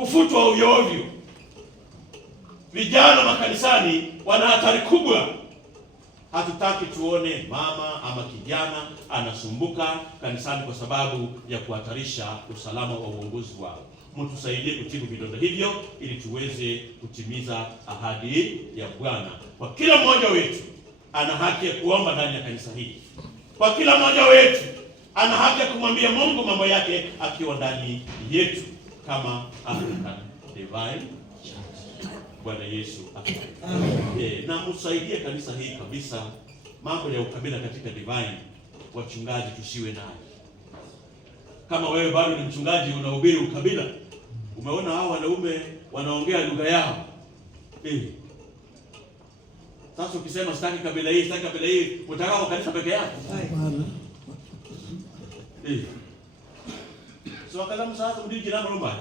kufutwa ovyo ovyo. Vijana makanisani wana hatari kubwa. Hatutaki tuone mama ama kijana anasumbuka kanisani kwa sababu ya kuhatarisha usalama wa uongozi wao. Mtusaidie kutibu vidonda hivyo ili tuweze kutimiza ahadi ya Bwana. Kwa kila mmoja wetu ana haki ya kuomba ndani ya kanisa hili. Kwa kila mmoja wetu ana haki ya kumwambia Mungu mambo yake akiwa ndani yetu kama African Divine Church. Bwana Yesu asifiwe. Na msaidie kanisa hili kabisa, mambo ya ukabila katika Divine, wachungaji tusiwe nayo. Kama wewe bado ni mchungaji unahubiri ukabila, umeona hao wanaume wanaongea lugha yao. Sasa ukisema sitaki kabila hii, sitaki kabila hii, utakaa kanisa peke yako. So wakala msasa mdiji na mbali.